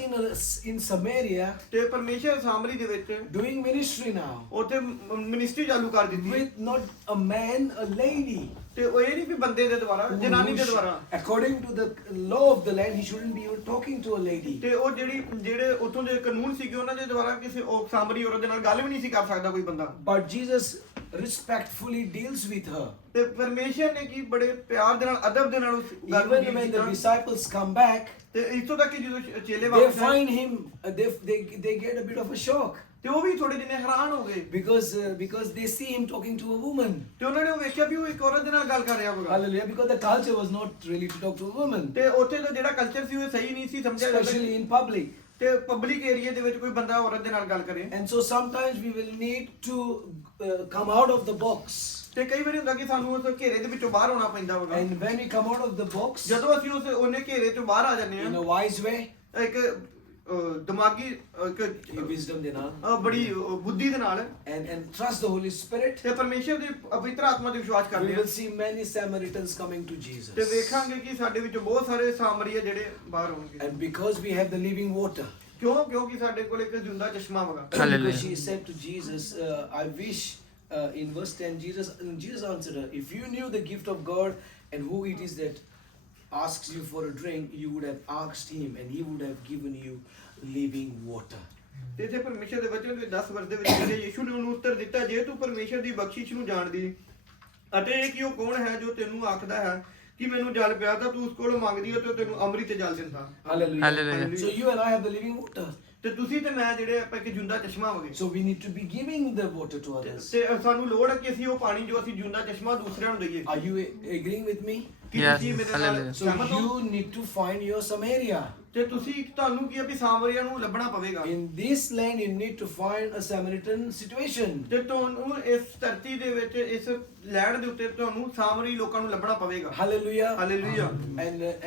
in Samaria ਤੇ ਪਰਮੇਸ਼ਰ ਸਾਮਰੀ ਦੇ ਵਿੱਚ doing ministry now ਉੱਥੇ ਮਿਨਿਸਟਰੀ ਚਾਲੂ ਕਰ ਦਿੱਤੀ with not a man, a lady. ਤੇ ਉਹ ਇਹ ਨਹੀਂ ਵੀ ਬੰਦੇ ਦੇ ਦੁਆਰਾ, ਜਨਾਨੀ ਦੇ ਦੁਆਰਾ। According to the law of the land, he shouldn't be even talking to a lady. ਤੇ ਉਹ ਜਿਹੜੇ ਉੱਥੋਂ ਦੇ ਕਾਨੂੰਨ ਸੀਗੇ ਉਹਨਾਂ ਦੇ ਦੁਆਰਾ ਕਿਸੇ ਸਾਮਰੀ ਔਰਤ ਦੇ ਨਾਲ ਗੱਲ ਵੀ ਨਹੀਂ ਸੀ ਕਰ ਸਕਦਾ ਕੋਈ ਬੰਦਾ। But Jesus respectfully deals with her. ਤੇ ਪਰਮੇਸ਼ਰ ਨੇ ਕੀ ਬੜੇ ਪਿਆਰ ਦੇ ਨਾਲ, ਅਦਬ ਦੇ ਨਾਲ ਉਸ ਗੱਲ ਨੂੰ Even when the ਕੀਤਾ। disciples come back, ਤੇ ਇੱਥੋਂ ਤੱਕ ਕਿ ਜਦੋਂ ਚੇਲੇ they ਵਾਪਸ ਆਏ find him, they get a bit of a shock ਤੇ ਉਹ ਵੀ ਥੋੜੇ ਦਿਨ ਹੈਰਾਨ ਹੋ ਗਏ because they see him talking to a woman. ਤੇ ਉਹਨਾਂ ਨੇ ਉਹ ਵੇਖਿਆ ਵੀ ਉਹ ਇੱਕ ਔਰਤ ਦੇ ਨਾਲ ਗੱਲ ਕਰ ਰਿਹਾ ਹੋਗਾ। Hallelujah, because the culture was not really to talk to a woman, ਤੇ ਉੱਥੇ ਦਾ ਜਿਹੜਾ ਕਲਚਰ ਸੀ ਉਹ ਸਹੀ ਨਹੀਂ ਸੀ ਸਮਝਿਆ ਜਾਂਦਾ especially in public. ਤੇ ਪਬਲਿਕ ਏਰੀਆ ਦੇ ਵਿੱਚ ਕੋਈ ਬੰਦਾ ਔਰਤ ਦੇ ਨਾਲ ਗੱਲ ਕਰੇ। And so sometimes we will need to come out of the box. ਤੇ ਕਈ ਵਾਰੀ ਹੁੰਦਾ ਕਿ ਸਾਨੂੰ ਉਸ ਘੇਰੇ ਦੇ ਵਿੱਚੋਂ ਬਾਹਰ ਆਉਣਾ ਪੈਂਦਾ ਹੋਗਾ। And when we come out of the box ਜਦੋਂ ਅਸੀਂ ਉਹਨੇ ਘੇਰੇ ਤੋਂ ਬਾਹਰ ਆ ਜਾਂਦੇ in ਹਾਂ a wise way, ਇੱਕ ਦਿਮਾਗੀ wisdom ਦੇ ਨਾਲ, ਬੜੀ ਬੁੱਧੀ ਦੇ ਨਾਲ and trust the Holy Spirit, ਤੇ ਪਰਮੇਸ਼ਰ ਦੀ ਪਵਿੱਤਰ ਆਤਮਾ ਤੇ ਵਿਸ਼ਵਾਸ we ਕਰਦੇ ਹਾਂ will see many Samaritans coming to Jesus. ਤੇ ਵੇਖਾਂਗੇ ਕਿ ਸਾਡੇ ਵਿੱਚੋਂ ਬਹੁਤ ਸਾਰੇ ਸਾਮਰੀਆ ਜਿਹੜੇ ਬਾਹਰ ਆਉਣਗੇ। And because we have the living water, ਕਿਉਂਕਿ ਸਾਡੇ ਕੋਲ ਇੱਕ ਜਿੰਦਾ ਚਸ਼ਮਾ ਹੋਗਾ। because she said to Jesus, I wish, in verse 10, Jesus answered her, if you knew the gift of God and who it is that asks you for a drink, you would have asked him and he would have given you living water. ਤੇ ਇਥੇ ਪਰਮੇਸ਼ਰ ਦੇ ਵਚਨ ਦੇ 10 ਵਰਸ ਦੇ ਵਿੱਚ ਜਿਹੜੇ ਯਿਸੂ ਨੇ ਉਹਨੂੰ ਉੱਤਰ ਦਿੱਤਾ, ਜੇ ਤੂੰ ਪਰਮੇਸ਼ਰ ਦੀ ਬਖਸ਼ਿਸ਼ ਨੂੰ ਜਾਣਦੀ ਅਤੇ ਇਹ ਕਿ ਉਹ ਕੌਣ ਹੈ ਜੋ ਤੈਨੂੰ ਆਖਦਾ ਹੈ ਕਿ ਮੈਨੂੰ ਜਲ ਪਿਆ, ਤਾਂ ਤੂੰ ਉਸ ਕੋਲੋਂ ਮੰਗਦੀ ਹੋ ਤੇ ਉਹ ਤੈਨੂੰ ਅੰਮ੍ਰਿਤ ਜਲ ਦਿੰਦਾ। Hallelujah. Hallelujah. So you and I have the living water. ਤੇ ਤੁਸੀਂ ਤੇ ਮੈਂ ਜਿਹੜੇ ਆਪਾਂ ਇੱਕ ਜਿੰਦਾ ਚਸ਼ਮਾ ਹੋਗੇ। So we need to be giving the water to others. ਤੇ ਸਾਨੂੰ ਲੋੜ ਹੈ ਕਿ ਅਸੀਂ ਉਹ ਪਾਣੀ ਜੋ ਅਸੀਂ ਜਿੰਦਾ ਚਸ਼ਮਾ ਦੂਸਰਿਆਂ ਨੂੰ ਦਈਏ। Are you agreeing with me? ਕਿ Yes, ਤੁਸੀਂ ਮੇਰੇ ਨਾਲ hallelujah. So ਸਹਿਮਤ ਹੋ? you need to find your Samaria. ਤੇ ਤੁਸੀਂ ਤੁਹਾਨੂੰ ਕੀ ਆ ਵੀ ਸਾਮਰੀਆ ਨੂੰ ਲੱਭਣਾ ਪਵੇਗਾ। In this land you need to find a Samaritan situation. ਤੇ ਤੁਹਾਨੂੰ ਇਸ ਧਰਤੀ ਦੇ ਵਿੱਚ ਇਸ ਲੈਂਡ ਦੇ ਉੱਤੇ ਤੁਹਾਨੂੰ ਸਾਮਰੀ ਲੋਕਾਂ ਨੂੰ ਲੱਭਣਾ ਪਵੇਗਾ। Hallelujah. Hallelujah.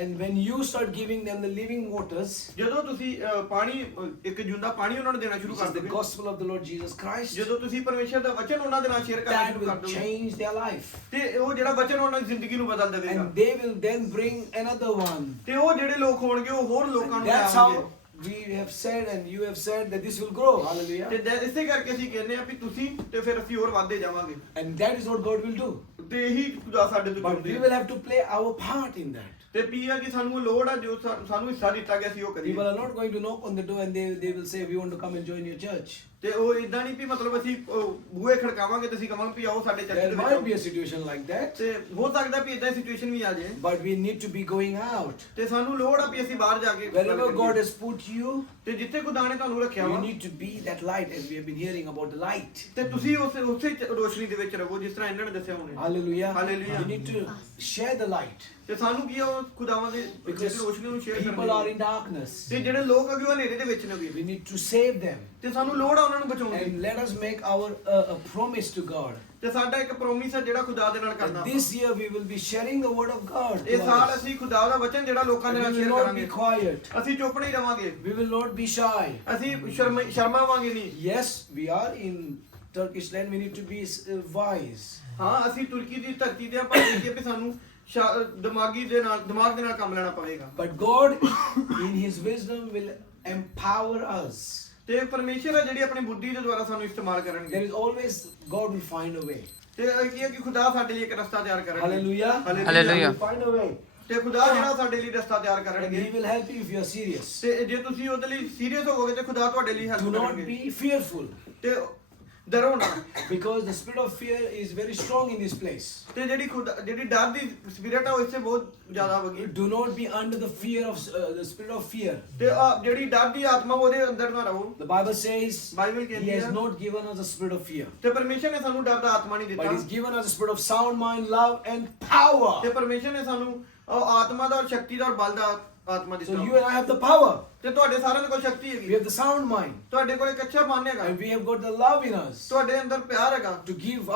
And when you start giving them the living waters, ਜਦੋਂ ਤੁਸੀਂ ਪਾਣੀ ਇੱਕ ਜਿੰਦਾ ਪਾਣੀ ਉਹਨਾਂ ਨੂੰ ਦੇਣਾ ਸ਼ੁਰੂ which ਕਰ is the ਦੋਗੇ, gospel of the Lord Jesus Christ, ਜਦੋਂ ਤੁਸੀਂ ਪਰਮੇਸ਼ਰ ਦਾ ਵਚਨ ਉਹਨਾਂ ਦੇ ਨਾਲ ਸ਼ੇਅਰ ਕਰਨਾ that ਸ਼ੁਰੂ ਕਰ will ਦੋਗੇ change their life. ਤੇ ਉਹ ਜਿਹੜਾ ਵਚਨ ਉਹਨਾਂ ਦੀ ਜ਼ਿੰਦਗੀ ਨੂੰ ਬਦਲ ਦੇਵੇਗਾ। And they will then bring another one. ਤੇ ਉਹ ਜਿਹੜੇ ਲੋਕ ਹੋਣਗੇ ਉਹ ਹੋਰ ਲੋਕਾਂ ਨੂੰ That's ਲਿਆਉਣਗੇ। how we have said and you have said that this will grow. Hallelujah. ਤੇ ਇਸੇ ਕਰਕੇ ਅਸੀਂ ਕਹਿੰਦੇ ਆ ਵੀ ਤੁਸੀਂ ਤੇ ਫਿਰ ਅਸੀਂ ਹੋਰ ਵਧਦੇ ਜਾਵਾਂਗੇ। And that is what God will do. ਤੇ ਇਹੀ ਖੁਦਾ ਸਾਡੇ ਤੋਂ But ਚਾਹੁੰਦੇ we ਆ। will have to play our part in that. ਤੇ ਪੀ ਆ ਕਿ ਸਾਨੂੰ ਲੋੜ ਆ ਜੋ ਸਾਨੂੰ ਹਿੱਸਾ ਦਿੱਤਾ ਗਿਆ ਸੀ ਉਹ ਕਰੀਏ। People are not going to knock on the door and they will say, we want to come and join your church. ਤੇ ਉਹ ਇਦਾਂ ਨਹੀਂ ਵੀ ਮਤਲਬ ਅਸੀਂ ਬੂਹੇ ਖੜਕਾਵਾਂਗੇ ਤੇ ਅਸੀਂ ਕਹਾਂਗੇ ਵੀ ਆਓ ਸਾਡੇ ਚਰਚ There ਦੇ might be ਵਿੱਚ। a situation like that, ਤੇ ਹੋ ਸਕਦਾ ਵੀ ਇਦਾਂ ਦੀ ਸਿਚੁਏਸ਼ਨ ਵੀ ਆ ਜਾਏ। but we need to be going out. ਤੇ ਸਾਨੂੰ ਲੋੜ ਆ ਵੀ ਅਸੀਂ ਬਾਹਰ ਜਾ ਕੇ Wherever God has put you, ਤੇ ਜਿੱਥੇ ਖੁਦਾ ਨੇ ਤੁਹਾਨੂੰ ਰੱਖਿਆ you ਵਾ need to be that light, as we have been hearing about the light. ਤੇ ਤੁਸੀਂ ਉਸੇ ਰੋਸ਼ਨੀ ਦੇ ਵਿੱਚ ਰਹੋ ਜਿਸ ਤਰ੍ਹਾਂ ਇਹਨਾਂ ਨੇ ਦੱਸਿਆ ਹੋਣੇ। Hallelujah. Hallelujah. You need to share the light. ਤੇ ਸਾਨੂੰ ਕੀ ਆ ਉਹ ਖੁਦਾਵਾਂ ਦੇ Because ਰੋਸ਼ਨੀ ਨੂੰ ਸ਼ੇਅਰ people are in ਕਰਨੀ। darkness. ਤੇ ਜਿਹੜੇ ਲੋਕ ਅਗੇ ਉਹ ਹਨੇਰੇ ਦੇ ਵਿੱਚ ਨੇ We need to save them. ਤੇ ਸਾਨੂੰ ਲੋੜ ਆ ਉਹਨਾਂ ਨੂੰ ਬਚਾਉਣ ਦੀ। And let us make our a promise to God. ਤੇ ਸਾਡਾ ਇੱਕ ਪ੍ਰੋਮਿਸ ਹੈ ਜਿਹੜਾ ਖੁਦਾ ਦੇ ਨਾਲ And ਕਰਨਾ। this year we will be sharing the word of God. to ਇਹ ਸਾਲ others. ਅਸੀਂ ਖੁਦਾ ਦਾ ਵਚਨ ਜਿਹੜਾ ਲੋਕਾਂ ਦੇ And ਨਾਲ we share will not be ਕਰਾਂਗੇ। quiet. ਅਸੀਂ ਚੁੱਪ ਨਹੀਂ ਰਵਾਂਗੇ। We will not be shy. ਅਸੀਂ ਸ਼ਰਮਾਵਾਂਗੇ ਨਹੀਂ। Yes, we are in Turkish land. We need to be wise. ਹਾਂ ਅਸੀਂ ਤੁਰਕੀ ਦੀ ਧਰਤੀ ਤੇ ਆਪਾਂ ਦੇਖੀਏ ਵੀ ਸਾਨੂੰ ਦਿਮਾਗ ਦੇ ਨਾਲ ਕੰਮ ਲੈਣਾ ਪਵੇਗਾ। But God, in His wisdom, will empower us. ਤੇ ਪਰਮੇਸ਼ਰ ਹੈ ਜਿਹੜੀ ਆਪਣੀ ਬੁੱਧੀ ਦੇ ਦੁਆਰਾ ਸਾਨੂੰ ਇਸਤੇਮਾਲ ਕਰਨਗੇ। There is always, God will find a way. ਤੇ ਇਹ ਕੀ ਹੈ ਕਿ ਖੁਦਾ ਸਾਡੇ ਲਈ ਇੱਕ ਰਸਤਾ ਤਿਆਰ ਕਰਨਗੇ। Hallelujah. Hallelujah. He will find a way. ਤੇ ਖੁਦਾ ਜਿਹੜਾ ਸਾਡੇ ਲਈ ਰਸਤਾ ਤਿਆਰ And ਕਰਨਗੇ He will help you if you are serious. ਤੇ ਜੇ ਤੁਸੀਂ ਉਹਦੇ ਲਈ ਸੀਰੀਅਸ ਹੋਵੋਗੇ ਤੇ ਖੁਦਾ ਤੁਹਾਡੇ ਲਈ Do ਹੈਲਪ not ਕਰਨਗੇ be fearful, ਤੇ ਡਰੋ ਨਾ because the spirit of fear is very strong in this place. ਤੇ ਜਿਹੜੀ ਡਰ ਦੀ ਸਪਿਰਿਟ ਆ ਉਹ ਇੱਥੇ ਬਹੁਤ ਜ਼ਿਆਦਾ ਵਗੀ Do not be under the fear of the spirit of fear. ਤੇ ਜਿਹੜੀ ਡਰ ਦੀ ਆਤਮਾ ਉਹਦੇ ਅੰਦਰ ਨਾ ਰਹੋ The Bible says Bible He ਕਹਿੰਦੀ has ਹੈ not given us a spirit of fear, ਤੇ ਪਰਮੇਸ਼ਰ ਨੇ ਸਾਨੂੰ ਡਰ ਦਾ ਆਤਮਾ ਨਹੀਂ but He's ਦਿੱਤਾ given us a spirit of sound mind, love, and power. ਤੇ ਪਰਮੇਸ਼ਰ ਨੇ ਸਾਨੂੰ ਆਤਮਾ ਦਾ ਔਰ ਸ਼ਕਤੀ ਦਾ ਔਰ ਬਲ ਦਾ ਆਤਮਾ So you ਦਿੱਤਾ and I have the power. ਤੇ ਤੁਹਾਡੇ ਸਾਰਿਆਂ ਦੇ ਕੋਲ ਸ਼ਕਤੀ We ਹੈਗੀ have the sound mind, ਤੁਹਾਡੇ ਕੋਲ ਇੱਕ ਅੱਛਾ ਮਨ ਹੈਗਾ and we have got the love in us ਤੁਹਾਡੇ ਅੰਦਰ ਪਿਆਰ ਹੈਗਾ to give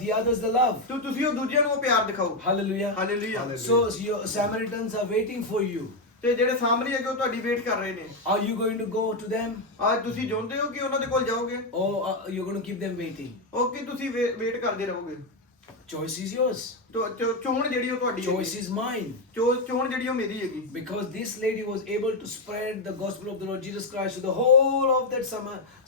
the others the love. ਤੇ ਤੁਸੀਂ ਉਹ ਦੂਜਿਆਂ ਨੂੰ ਉਹ ਪਿਆਰ ਦਿਖਾਓ Hallelujah. Hallelujah So your Samaritans are waiting for you. ਤੇ ਜਿਹੜੇ ਸਾਹਮਣੇ ਹੈਗੇ ਉਹ ਤੁਹਾਡੀ ਵੇਟ ਕਰ ਰਹੇ ਨੇ Are you going to go to them, ਅੱਜ ਤੁਸੀਂ ਚਾਹੁੰਦੇ ਹੋ ਕਿ ਉਹਨਾਂ ਦੇ ਕੋਲ ਜਾਓਗੇ or you're going to keep them waiting? ਉਹ ਕਿ ਤੁਸੀਂ ਵੇਟ ਕਰਦੇ ਰਹੋਗੇ Choice is yours. ਚੋਣ ਜਿਹੜੀ ਉਹ ਤੁਹਾਡੀ Choice ਹੈਗੀ is mine. ਚੋਣ ਜਿਹੜੀ ਉਹ ਮੇਰੀ ਹੈਗੀ Because this lady was able to spread the gospel of the Lord Jesus Christ to the whole of that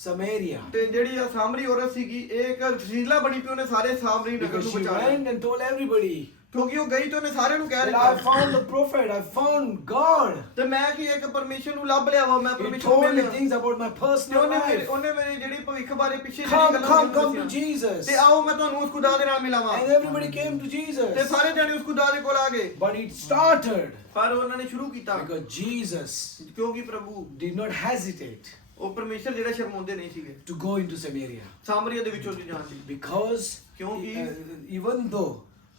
Samaria. ਤੇ ਜਿਹੜੀ ਆ ਸਾਮਰੀ ਔਰਤ ਸੀਗੀ ਇਹ ਇੱਕ ਵਸੀਲਾ ਬਣੀ ਪਈ ਉਹਨੇ ਸਾਰੇ ਸਾਮਰੀ ਨਗਰ Because ਨੂੰ she ਬਚਾਇਆ went and told everybody ਕਿਉਂਕਿ ਉਹ ਗਈ ਤੇ ਉਹਨੇ ਸਾਰਿਆਂ ਨੂੰ ਕਹਿ that ਦਿੱਤਾ I found the prophet, I found God. ਤੇ ਮੈਂ ਕੀ ਇੱਕ ਪਰਮੇਸ਼ਰ ਨੂੰ ਲੱਭ ਲਿਆ ਵਾ ਮੈਂ He ਪਰਮੇਸ਼ਰ told ਨੂੰ me ਮਿਲਿਆ things about my ਤੇ personal life. ਉਹਨੇ ਮੇਰੇ ਜਿਹੜੀ ਭਵਿੱਖ ਬਾਰੇ ਪਿੱਛੇ Come to ਦੱਸੀਆਂ। Jesus. ਤੇ ਆਓ ਮੈਂ ਤੁਹਾਨੂੰ ਉਸ ਖੁਦਾ ਦੇ ਨਾਲ ਮਿਲਾਵਾਂ And everybody came to ਤੇ Jesus. ਸਾਰੇ ਜਣੇ ਉਸ ਖੁਦਾ ਦੇ ਕੋਲ ਆ ਗਏ But it started ਪਰ ਉਹਨਾਂ ਨੇ ਸ਼ੁਰੂ ਕੀਤਾ because Jesus ਕਿਉਂਕਿ ਪ੍ਰਭੂ did not hesitate ਉਹ ਪਰਮੇਸ਼ਰ ਜਿਹੜਾ ਸ਼ਰਮਾਉਂਦੇ ਨਹੀਂ ਸੀਗੇ to go into Samaria. Samaria ਦੇ ਵਿੱਚੋਂ ਦੀ ਜਾਣ ਦੀ Because ਕਿਉਂਕਿ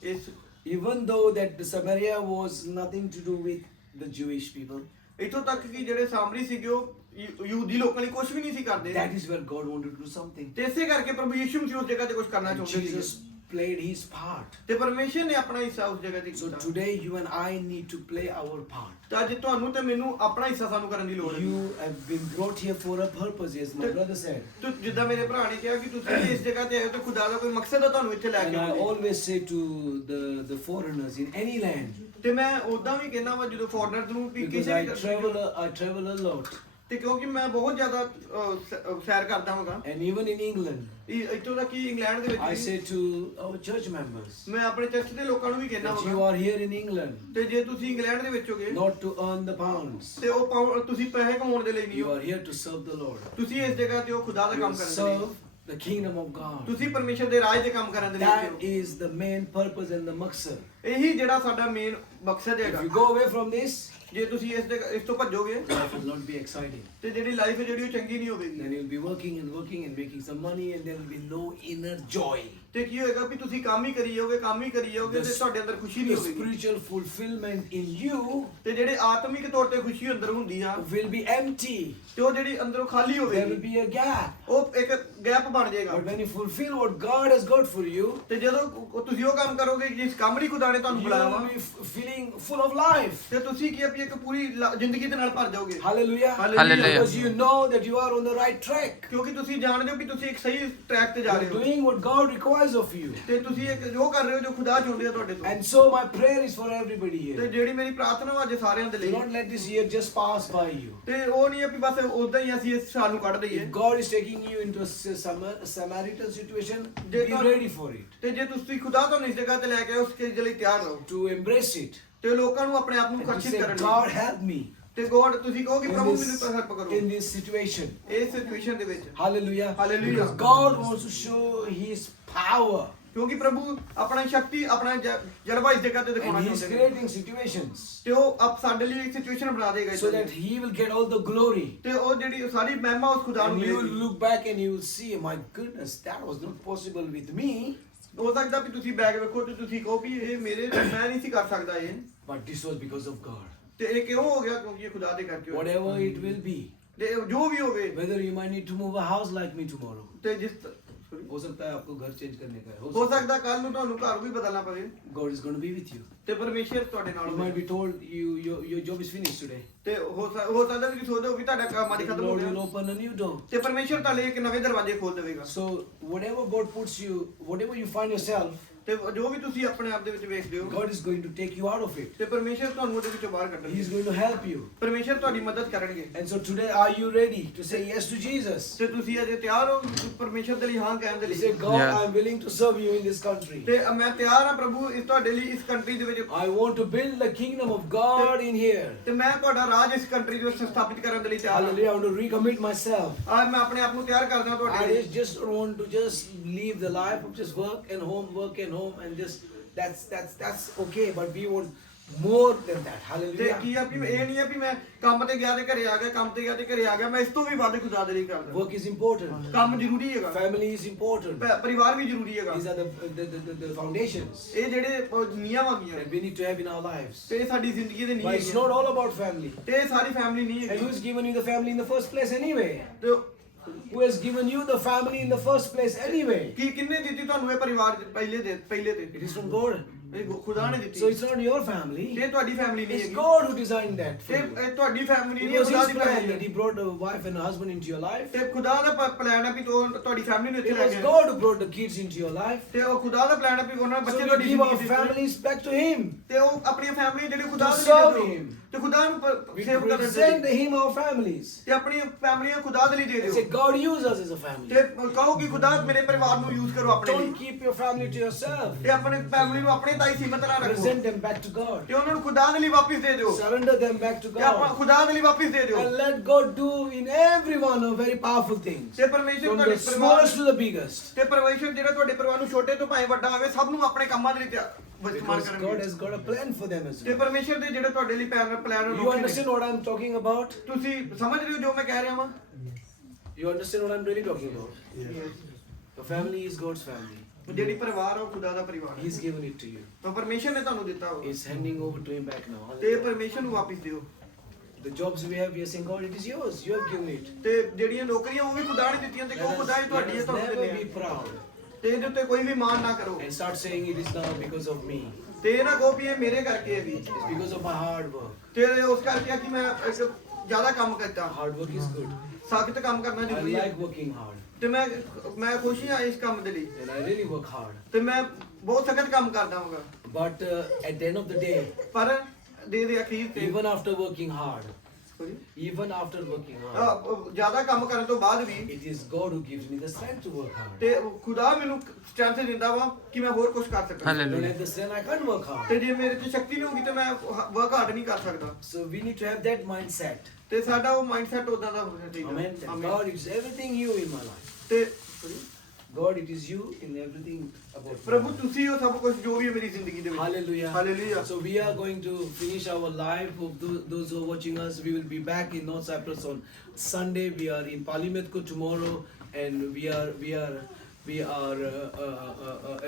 ਇਸ even though that the Samaria was nothing to do with the Jewish people, ਇੱਥੋਂ ਤੱਕ ਕਿ ਜਿਹੜੇ ਸਾਮਰੀ ਸੀਗੇ ਉਹ ਯਹੂਦੀ ਲੋਕਾਂ ਲਈ ਕੁਝ ਵੀ ਨਹੀਂ ਸੀ ਕਰਦੇ that is where God wanted to do something. ਤੇ ਇਸੇ ਕਰਕੇ ਪ੍ਰਭੂ ਯਿਸੂ ਮਸੀਹ ਉਸ ਜਗ੍ਹਾ ਤੇ ਕੁਝ ਕਰਨਾ And ਚਾਹੁੰਦੇ Jesus ਸੀ played his part. ਤੇ ਪਰਮੇਸ਼ਰ ਨੇ ਆਪਣਾ ਹਿੱਸਾ ਉਸ ਜਗ੍ਹਾ ਤੇ So ਕੀਤਾ today you and I need to play our part. ਤਾਂ ਅੱਜ ਤੁਹਾਨੂੰ ਤੇ ਮੈਨੂੰ ਆਪਣਾ ਹਿੱਸਾ ਸਾਨੂੰ ਕਰਨ ਦੀ ਲੋੜ ਹੈ You have been brought here for a purpose, as my brother said. ਤੇ ਜਿੱਦਾਂ ਮੇਰੇ ਭਰਾ ਨੇ ਕਿਹਾ ਕਿ ਤੁਸੀਂ ਇਸ ਜਗ੍ਹਾ ਤੇ ਆਏ ਹੋ ਤੇ ਖੁਦਾ ਦਾ ਕੋਈ ਮਕਸਦ ਹੈ ਤੁਹਾਨੂੰ ਇੱਥੇ ਲੈ And ਕੇ I ਆਉਣ always say to the foreigners in any land, ਤੇ ਮੈਂ ਉਦਾਂ ਵੀ ਕਹਿੰਦਾ ਵਾ ਜਦੋਂ ਫੋਰਨਰਸ ਨੂੰ ਵੀ because ਕਿਸੇ I travel a lot, ਤੇ ਕਿਉਂਕਿ ਮੈਂ ਬਹੁਤ ਜ਼ਿਆਦਾ ਸੈਰ ਕਰਦਾ ਹਾਂਗਾ and even in England, ਇੱਥੋਂ ਤੱਕ ਕਿ ਇੰਗਲੈਂਡ ਦੇ I ਵਿੱਚ say to our church members ਮੈਂ ਆਪਣੇ ਚਰਚ ਦੇ ਲੋਕਾਂ ਨੂੰ ਵੀ ਕਹਿੰਦਾ that you ਹਾਂਗਾ are here in England ਤੇ ਜੇ ਤੁਸੀਂ ਇੰਗਲੈਂਡ ਦੇ ਵਿੱਚ ਹੋਗੇ not to earn the pounds. ਤੇ ਤੁਸੀਂ ਪੈਸੇ ਕਮਾਉਣ ਦੇ ਲਈ ਨਹੀਂ You ਹੋ are here to serve the Lord. ਤੁਸੀਂ ਇਸ ਜਗ੍ਹਾ ਤੇ ਉਹ ਖੁਦਾ ਦਾ You ਕੰਮ ਕਰਨ ਦੇ ਲਈ serve the kingdom of God. ਤੁਸੀਂ ਪਰਮੇਸ਼ਰ ਦੇ ਰਾਜ ਦੇ ਕੰਮ ਕਰਨ ਦੇ ਲਈ That ਹੋ is the main purpose and the maqsad. ਇਹੀ ਜਿਹੜਾ ਸਾਡਾ ਮੇਨ ਮਕਸਦ If ਹੈਗਾ you go away from this, ਜੇ ਤੁਸੀਂ ਇਸ ਤੋਂ ਭੱਜੋਗੇ life will not be exciting. ਤੇ ਜਿਹੜੀ ਲਾਈਫ ਹੈ ਜਿਹੜੀ ਉਹ ਚੰਗੀ ਨਹੀਂ ਹੋਵੇਗੀ Then you'll be working and making some money, and there will be no inner joy. ਤੇ ਕੀ ਹੋਏਗਾ ਵੀ ਤੁਸੀਂ ਕੰਮ ਹੀ ਕਰੀ ਜਾਓਗੇ ਤੇ ਤੁਹਾਡੇ ਅੰਦਰ ਖੁਸ਼ੀ ਨਹੀਂ The ਹੋਵੇਗੀ spiritual fulfillment in you ਤੇ ਜਿਹੜੇ ਆਤਮਿਕ ਤੌਰ ਤੇ ਖੁਸ਼ੀ ਅੰਦਰ ਹੁੰਦੀ ਆ will be empty. ਤੇ ਉਹ ਜਿਹੜੀ ਅੰਦਰੋਂ ਖਾਲੀ There will ਹੋਵੇਗੀ be a gap. ਉਹ ਇੱਕ ਗੈਪ ਬਣ ਜਾਏਗਾ But when you fulfill what God has got for you, ਤੇ ਜਦੋਂ ਤੁਸੀਂ ਉਹ ਕੰਮ ਕਰੋਗੇ ਜਿਸ ਕੰਮ ਲਈ ਖੁਦਾ ਨੇ ਤੁਹਾਨੂੰ you ਬੁਲਾਇਆ ਵਾ will be feeling full of life. ਤੇ ਤੁਸੀਂ ਕੀ ਆਪਣੀ ਇੱਕ ਪੂਰੀ ਜ਼ਿੰਦਗੀ ਦੇ ਨਾਲ ਭਰ ਜਾਓਗੇ Hallelujah. Hallelujah. Because you know that you are on the right track. ਕਿਉਂਕਿ ਤੁਸੀਂ ਜਾਣਦੇ ਹੋ ਕਿ ਤੁਸੀਂ ਇੱਕ ਸਹੀ ਟਰੈਕ ਤੇ ਜਾ ਰਹੇ You're ਹੋ doing what God requires of you. ਤੇ ਤੁਸੀਂ ਇੱਕ ਜੋ ਕਰ ਰਹੇ ਹੋ ਜੋ ਖੁਦਾ ਚਾਹੁੰਦੇ ਆ ਤੁਹਾਡੇ ਤੋਂ And so my prayer is for everybody ਤੇ here. ਜਿਹੜੀ ਮੇਰੀ ਪ੍ਰਾਰਥਨਾ ਵਾ ਅੱਜ ਸਾਰਿਆਂ ਦੇ Do ਲਈ not let this year just pass by you. ਤੇ ਉਹ ਨਹੀਂ ਹੈ ਵੀ ਬਸ ਉਦਾਂ ਹੀ ਅਸੀਂ ਇਸ ਸਾਲ ਨੂੰ ਕੱਢ ਦਈਏ If God is taking you into a Samaritan situation, be ready for it. ਤੇ ਜੇ ਤੁਸੀਂ ਖੁਦਾ ਤੁਹਾਨੂੰ ਇਸ ਜਗ੍ਹਾ ਤੇ ਲੈ ਕੇ ਆਏ ਉਸ ਚੀਜ਼ ਲਈ ਤਿਆਰ ਰਹੋ To embrace it. ਤੇ ਲੋਕਾਂ ਨੂੰ ਆਪਣੇ ਆਪ ਨੂੰ And to ਆਕਰਸ਼ਿਤ say, ਕਰਨ God ਲਈ help me ਤੇ ਗੋਡ ਤੁਸੀਂ ਕਹੋ ਕਿ ਪ੍ਰਭੂ ਮੈਨੂੰ ਤਾਂ ਹੈਲਪ ਕਰੋ in this situation. ਇਸ ਸਿਚੁਏਸ਼ਨ ਦੇ ਵਿੱਚ Hallelujah. Hallelujah. Because God wants to show His power. ਕਿਉਂਕਿ ਪ੍ਰਭੂ ਆਪਣਾ ਸ਼ਕਤੀ ਆਪਣਾ ਜਲਵਾ ਇਸ ਜਗ੍ਹਾ ਤੇ ਦਿਖਾਉਣਾ And He's ਚਾਹੁੰਦੇ ਨੇ creating situations ਤੇ ਉਹ ਆਪ ਸਾਡੇ ਲਈ ਇੱਕ ਸਿਚੁਏਸ਼ਨ ਬਣਾ ਦੇਗਾ so that He will get all the glory. ਤੇ ਉਹ ਜਿਹੜੀ ਸਾਰੀ ਮਹਿਮਾ ਉਸ ਖੁਦਾ ਨੂੰ And you will ਮਿਲੇਗੀ look back and you will see, my goodness, that was not possible with me. ਹੋ ਸਕਦਾ ਵੀ ਤੁਸੀਂ ਬੈਗ ਵੇਖੋ ਤੇ ਤੁਸੀਂ ਕਹੋ ਵੀ ਇਹ ਮੈਂ ਨਹੀਂ ਸੀ ਕਰ ਸਕਦਾ ਇਹ But this was because of God. ਤੇ ਇਹ ਕਿਉਂ ਹੋ ਗਿਆ ਕਿਉਂਕਿ ਇਹ ਖੁਦਾ ਦੇ ਕਰਕੇ ਹੋਇਆ। Whatever it will be, ਤੇ ਜੋ ਵੀ ਹੋਵੇ whether you might need to move a house like me tomorrow. ਤੇ ਜਿਸ हो सकता है आपको घर चेंज करने का है. ਹੋ ਸਕਦਾ ਕੱਲ ਨੂੰ ਤੁਹਾਨੂੰ ਘਰ ਵੀ ਬਦਲਣਾ ਪਵੇ God is going to be with you. ਤੇ ਪਰਮੇਸ਼ਰ ਤੁਹਾਡੇ ਨਾਲ You might be told your job is finished today. ਤੇ ਹੋ ਸਕਦਾ ਵੀ ਸੋਚਦੇ ਹੋ ਵੀ ਤੁਹਾਡਾ ਕੰਮ ਅੱਜ The ਖਤਮ ਹੋ Lord will ਗਿਆ open a new door. ਤੇ ਪਰਮੇਸ਼ਰ ਤੁਹਾਡੇ ਲਈ ਇੱਕ ਨਵੇਂ ਦਰਵਾਜ਼ੇ ਖੋਲ ਦੇਵੇਗਾ So whatever God puts you, whatever you find yourself, ਤੇ ਜੋ ਵੀ ਤੁਸੀਂ ਆਪਣੇ ਆਪ ਦੇ ਵਿੱਚ ਵੇਖਦੇ ਹੋ God is going to take you out of it. ਤੇ ਪਰਮੇਸ਼ਰ ਤੁਹਾਨੂੰ ਉਹਦੇ ਵਿੱਚੋਂ ਬਾਹਰ He is ਕੱਢਣਗੇ going to help you. ਪਰਮੇਸ਼ਰ ਤੁਹਾਡੀ ਮਦਦ ਕਰਨਗੇ And so today, are you ready to say yes to Jesus? ਤੇ ਤੁਸੀਂ ਅਜੇ ਤਿਆਰ ਹੋ ਪਰਮੇਸ਼ਰ ਦੇ ਲਈ ਹਾਂ ਕਹਿਣ ਦੇ You ਲਈ say, God, Yeah. I'm willing to serve you in this country. ਤੇ ਮੈਂ ਤਿਆਰ ਹਾਂ ਪ੍ਰਭੂ ਇਸ ਤੁਹਾਡੇ ਲਈ ਇਸ ਕੰਟਰੀ ਦੇ ਵਿੱਚ I want to build the kingdom of God in here. ਤੇ ਮੈਂ ਤੁਹਾਡਾ ਰਾਜ ਇਸ ਕੰਟਰੀ ਦੇ ਵਿੱਚ ਸਥਾਪਿਤ ਕਰਨ ਦੇ ਲਈ ਤਿਆਰ ਹਾਂ Hallelujah. I want to recommit myself. ਮੈਂ ਆਪਣੇ ਆਪ ਨੂੰ ਤਿਆਰ ਕਰਦਾ ਤੁਹਾਡੇ I ਲਈ just don't want to just live the life of just work and home, and just that's okay. But we want more than that. ਤੇ Hallelujah. ਕੀ ਆ ਵੀ ਇਹ ਨਹੀਂ ਆ ਵੀ ਮੈਂ ਕੰਮ ਤੇ ਗਿਆ ਤੇ ਘਰੇ ਆ ਗਿਆ ਕੰਮ ਤੇ ਗਿਆ ਤੇ ਘਰੇ ਆ ਗਿਆ ਮੈਂ ਇਸ ਤੋਂ ਵੀ ਵੱਧ ਖੁਦਾ ਦੇ ਲਈ ਕਰਦਾ Work is important. ਕੰਮ ਜ਼ਰੂਰੀ ਹੈਗਾ Family is important. ਪਰਿਵਾਰ ਵੀ ਜ਼ਰੂਰੀ ਹੈਗਾ These are the foundations ਇਹ ਜਿਹੜੇ ਨੀਆਂ ਵਾਗੀਆਂ that we need to have in our lives. ਤੇ ਇਹ ਸਾਡੀ ਜ਼ਿੰਦਗੀ ਦੇ But ਨਹੀਂ it's ਹੈਗੀਆਂ not all about family. ਤੇ ਇਹ ਸਾਰੀ ਫੈਮਿਲੀ ਨਹੀਂ And ਹੈਗੀ who's given you the family in the first place anyway? ਤੇ Who has given you the family in the first place anyway? ਕੀ ਕਿੰਨੇ ਦਿੱਤੀ ਤੁਹਾਨੂੰ ਇਹ ਪਰਿਵਾਰ ਪਹਿਲੇ ਤੇ It is from God. ਇਹ ਖੁਦਾ ਨੇ So ਦਿੱਤੀ it's not your family. ਤੇ ਇਹ ਤੁਹਾਡੀ ਫੈਮਿਲੀ ਨਹੀਂ It's ਹੈਗੀ God who designed that ਤੇ for you. ਇਹ ਤੁਹਾਡੀ ਫੈਮਿਲੀ It ਨਹੀਂ was ਖੁਦਾ His the plan family that He brought a wife and a husband into your life. ਤੇ ਖੁਦਾ ਦਾ ਪਲਾਨ ਹੈ ਵੀ ਤੁਹਾਡੀ ਫੈਮਿਲੀ ਨੂੰ ਇੱਥੇ It ਲੈ was K God who brought the kids into your life. ਤੇ ਉਹ ਖੁਦਾ ਦਾ ਪਲਾਨ ਹੈ ਵੀ ਉਹਨਾਂ So ਬੱਚੇ we ਤੁਹਾਡੀ give our ਜ਼ਿੰਦਗੀ ਦੇ families back to Him. ਤੇ ਉਹ ਆਪਣੀਆਂ ਫੈਮਿਲੀ ਜਿਹੜੇ ਖੁਦਾ To ਦੇ serve ਲਈ ਦੇ Him. ਦਿਓ ਤੇ ਖੁਦਾ ਨੂੰ We ਸੇਵ ਕਰਨ present ਦੇ Him our families. ਤੇ ਆਪਣੀਆਂ ਫੈਮਲੀਆਂ ਖੁਦਾ ਦੇ ਲਈ ਦੇ And ਦਿਓ say, God, use us as a family. ਤੇ ਕਹੋ ਕਿ ਖੁਦਾ ਮੇਰੇ ਪਰਿਵਾਰ ਨੂੰ ਯੂਜ਼ ਕਰੋ ਆਪਣੇ ਲਈ Don't keep your family to yourself. ਤੇ ਆਪਣੇ ਫੈਮਿਲੀ ਨੂੰ ਆਪਣੇ ਤਾਈ ਸੀਮਤ ਨਾ ਰੱਖੋ Present them back to God. ਤੇ ਉਹਨਾਂ ਨੂੰ ਖੁਦਾ ਦੇ ਲਈ ਵਾਪਸ ਦੇ ਦਿਓ Surrender them back to ਤੇ ਆਪਾਂ God. ਖੁਦਾ ਦੇ ਲਈ ਵਾਪਸ ਦੇ ਦਿਓ And let God do in everyone a very powerful things. ਤੇ ਪਰਮੇਸ਼ਰ From ਤੁਹਾਡੇ the ਪਰਿਵਾਰ smallest to the biggest. ਤੇ ਪਰਮੇਸ਼ਰ ਜਿਹੜਾ ਤੁਹਾਡੇ ਪਰਿਵਾਰ ਨੂੰ ਛੋਟੇ ਤੋਂ ਭਾਵੇਂ ਵੱਡਾ ਹੋਵੇ ਸਭ ਨੂੰ ਆਪਣੇ ਕੰਮਾਂ ਦੇ ਲਈ ਇਸਤੇਮਾਲ Because God ਕਰਨਗੇ has got a plan for them as ਤੇ well. ਪਰਮੇਸ਼ਰ ਦੇ ਜਿਹੜੇ ਤੁਹਾਡੇ ਲਈ plan You understand what I'm talking about? ਤੁਸੀਂ ਸਮਝ ਰਹੇ ਹੋ ਜੋ ਮੈਂ ਕਹਿ ਰਿਹਾ ਵਾਂ You understand what I'm really talking about? The family is God's family. ਜਿਹੜੀ ਪਰਿਵਾਰ ਆ ਉਹ ਖੁਦਾ ਦਾ ਪਰਿਵਾਰ ਹੈ He's given it to you. ਤਾਂ ਪਰਮੇਸ਼ਰ ਨੇ ਤੁਹਾਨੂੰ ਦਿੱਤਾ ਹੋਗਾ He's handing over to Him back now. ਤੇ ਪਰਮੇਸ਼ਰ ਨੂੰ ਵਾਪਸ ਦਿਓ The jobs we have, we are saying, God, it is yours. You have given it. ਤੇ ਜਿਹੜੀਆਂ ਨੌਕਰੀਆਂ ਉਹ ਵੀ ਖੁਦਾ ਨੇ ਦਿੱਤੀਆਂ ਤੇ ਕਹੋ ਖੁਦਾ ਇਹ ਤੁਹਾਡੀ ਹੈ Let us ਤੁਹਾਨੂੰ never ਦਿੰਦੇ be ਆ proud ਤੇ ਇਹਦੇ ਉੱਤੇ ਕੋਈ ਵੀ ਮਾਣ ਨਾ ਕਰੋ and start saying it is now because of me. ਤੇ ਇਹ ਨਾ ਕਹੋ ਵੀ ਇਹ ਮੇਰੇ ਕਰਕੇ ਹੈ ਵੀ It's because of my hard work. ਤੇ ਉਸ ਕਰਕੇ ਆ ਕਿ ਮੈਂ ਇੱਕ ਜ਼ਿਆਦਾ ਕੰਮ ਕਰਦਾ Hard work is good. ਸਖਤ ਕੰਮ ਕਰਨਾ I ਜ਼ਰੂਰੀ ਹੈ like working hard. ਤੇ ਮੈਂ ਖੁਸ਼ੀ ਹਾਂ ਇਸ ਕੰਮ ਦੇ ਲਈ And I really work hard. ਤੇ ਮੈਂ ਬਹੁਤ ਸਖਤ ਕੰਮ ਕਰਦਾ ਹਾਂਗਾ But at the end of the day, ਪਰ ਦੇ ਅਖੀਰ ਤੇ even after working hard, even after working hard, ਜ਼ਿਆਦਾ ਕੰਮ ਕਰਨ ਤੋਂ ਬਾਅਦ ਵੀ it is God who gives me the strength to work hard. ਤੇ ਖੁਦਾ ਮੈਨੂੰ ਸਟਰੈਂਥ ਦਿੰਦਾ ਵਾ ਕਿ ਮੈਂ ਹੋਰ ਕੁਝ ਕਰ ਸਕਾਂ If I don't Hallelujah. have the strength, I can't work hard. ਤੇ ਜੇ ਮੇਰੇ 'ਚ ਸ਼ਕਤੀ ਨਹੀਂ ਹੋਊਗੀ ਤੇ ਮੈਂ ਵਰਕ ਹਾਰਡ ਨਹੀਂ ਕਰ ਸਕਦਾ So we need to have that mindset. ਤੇ ਸਾਡਾ ਉਹ ਮਾਈਂਡਸੈਟ ਉਦਾਂ ਦਾ ਹੋਣਾ ਚਾਹੀਦਾ Amen. That ਆਮੀਨ। God, it's everything you in my life. ਤੇ God, it is you in everything about my ਪ੍ਰਭੂ life. ਤੁਸੀਂ ਹੋ ਸਭ ਕੁਝ ਜੋ ਵੀ ਹੈ ਮੇਰੀ ਜ਼ਿੰਦਗੀ ਦੇ ਵਿੱਚ Hallelujah. Hallelujah So we are going to finish our live. Of those who are watching us, we will be back in North Cyprus on Sunday. We are in Palimetko tomorrow, and we are